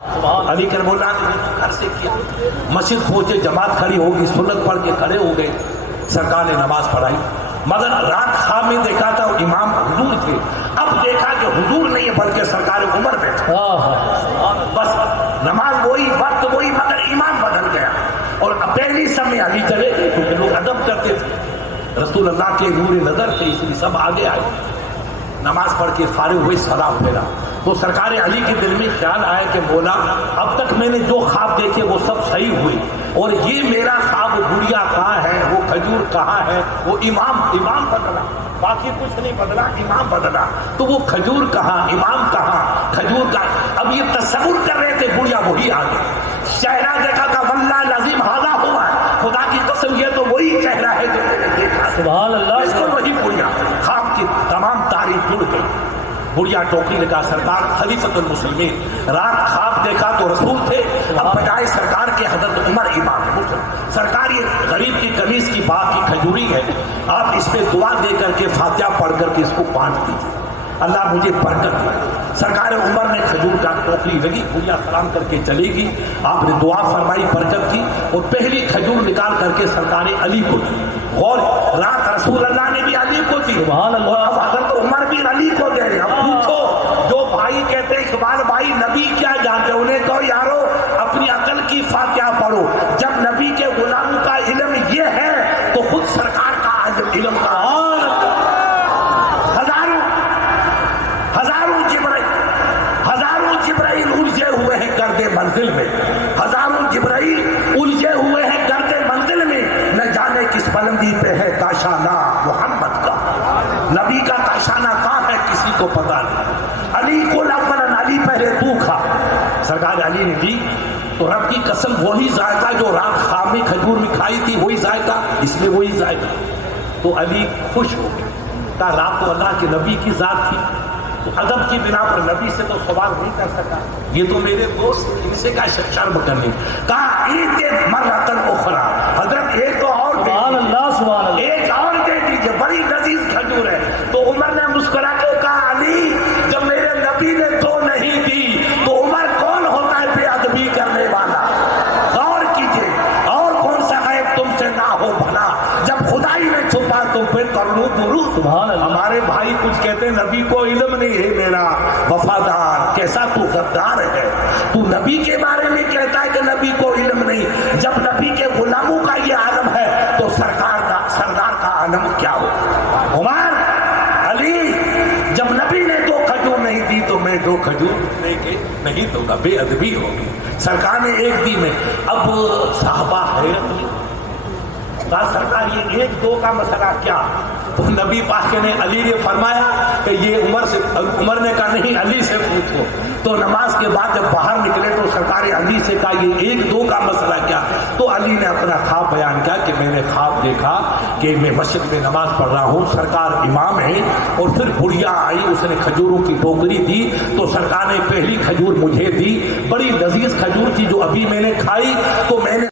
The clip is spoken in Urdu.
علی کرم اللہ نے گھر سے کیا، مسجد پہنچے، جماعت کھڑی ہوگی، سنت پڑھ کے کھڑے ہو گئے، سرکار نے نماز پڑھائی، مگر رات خواب میں دیکھا تھا امام حضور تھے، اب دیکھا کہ حضور نہیں ہے بلکہ سرکار عمر بیٹھے، بس نماز وہی، وقت وہی، مگر امام بدل گیا، اور پہلی سمے علی چلے گئے کیونکہ لوگ ادب کرتے تھے، رسول اللہ کے نور نظر تھے، اس لیے سب آگے آئے، نماز پڑھ کے فارغ ہوئے، سلام پھیرا تو سرکار علی کے دل میں خیال آیا کہ مولا اب تک میں نے جو خواب دیکھے وہ سب صحیح ہوئے، اور یہ میرا خواب گڑیا کہاں ہے، وہ کھجور کہاں ہے، وہ امام بدلا، باقی کچھ نہیں بدلا، امام بدلا، تو وہ کھجور کہاں، امام کہاں، کھجور کا، اب یہ تصور کر رہے تھے گڑیا وہی آ گئے، چہرہ دیکھا کہ واللہ لازم ہاضا ہوا ہے، خدا کی قسم یہ تو وہی چہرہ ہے جو میں نے دیکھا، سبحان اللہ، اس کو وہی گڑیا، خواب کی تمام تاریخ جڑ گئی، بڑھیا ٹوکری لگا، سرکار خلیفۃ المسلمین، رات خواب دیکھا تو رسول تھے، اب بجائے سرکار کے حضرت عمر امام مسلم، سرکار یہ غریب کی قمیص کی باغ کی کھجوری ہے، آپ اس پہ دعا دے کر کے فاتحہ پڑھ کر کے اس کو بانٹ دیجیے، اللہ مجھے برکت دے، سرکار عمر نے کھجور کا ٹوکری لگی، بڑھیا سلام کر کے چلے گی، آپ نے دعا فرمائی، برکت کی، اور پہلی کھجور نکال کر کے سرکار علی کو دی، اور رات رسول اللہ نے بھی علی کو دی، اور اب حضرت عمر بھی علی کو دے رہے، اب پوچھو جو بھائی کہتے ہیں اقبال بھائی نبی کیا جانتے، انہیں کہو یارو اپنی عقل کی فاتحہ پڑھو، جب نبی کے غلاموں کا علم یہ ہے تو خود سرکار کا علم کا ہزاروں جبرائیل الجھے ہوئے ہیں گرد منزل میں، ہزاروں جبرائیل الجھے ہوئے ہیں گرد منزل میں، نہ جانے کس بلندی پہ ہے کاشانہ محمد کا، نبی کا کاشانہ کہاں ہے کسی کو پتا نہیں، علی کو لفظاً علی پہلے تو کھا، سرکار علی نے دی تو رب کی قسم وہی ذائقہ جو رات خواب میں کھجور میں کھائی تھی وہی ذائقہ، اس میں وہی ذائقہ، تو علی خوش ہو گیا، کہا رات تو اللہ کے نبی کی ذات تھی، تو ادب کی بنا پر نبی سے تو سوال نہیں کر سکا، یہ تو میرے دوست، ان سے کا شرم کرنی، کہا عید مرتن اخرى، حضرت ایک تو اور سبحان اللہ، سبحان اللہ، ایک اور دے دیجیے، بڑی لذیذ کھجور ہے، تو عمر نے مسکرا کے کہا علی جب میرے نبی نے تو نہیں دی تو عمر کون ہوتا ہے بے ادبی کرنے والا، غور کیجیے، اور کون سا غیب تم سے نہ ہو بھلا، جب خدائی نے چھپا تو پھر کر لو درود، سبحان اللہ، ہمارے بھائی کچھ کہتے ہیں نبی کو علم نہیں ہے، میرا وفادار کیسا تو غدار ہے، تو نبی کے بارے میں کہتا ہے کہ نبی کو علم نہیں، جب نبی کے غلاموں کا یہ عالم ہے تو سرکار کا عالم کیا ہو، عمر علی جب نبی نے دو کھجور نہیں دی تو میں دو کھجور نہیں دوں گا، بے ادبی ہوگی، سرکار نے ایک دی میں، اب صحابہ حیرت میں، کہا سرکار یہ ایک دو کا مسئلہ کیا، تو نبی پاک نے علی نے فرمایا کہ یہ عمر نے کہا نہیں علی سے پوچھو، تو نماز کے بعد جب باہر نکلے تو سرکار علی سے کہا یہ ایک دو کا مسئلہ کیا، تو علی نے اپنا خواب بیان کیا کہ میں نے خواب دیکھا کہ میں مسجد میں نماز پڑھ رہا ہوں، سرکار امام ہے، اور پھر بڑھیا آئی، اس نے کھجوروں کی ٹوکری دی، تو سرکار نے پہلی کھجور مجھے دی، بڑی لذیذ کھجور تھی جو ابھی میں نے کھائی، تو میں نے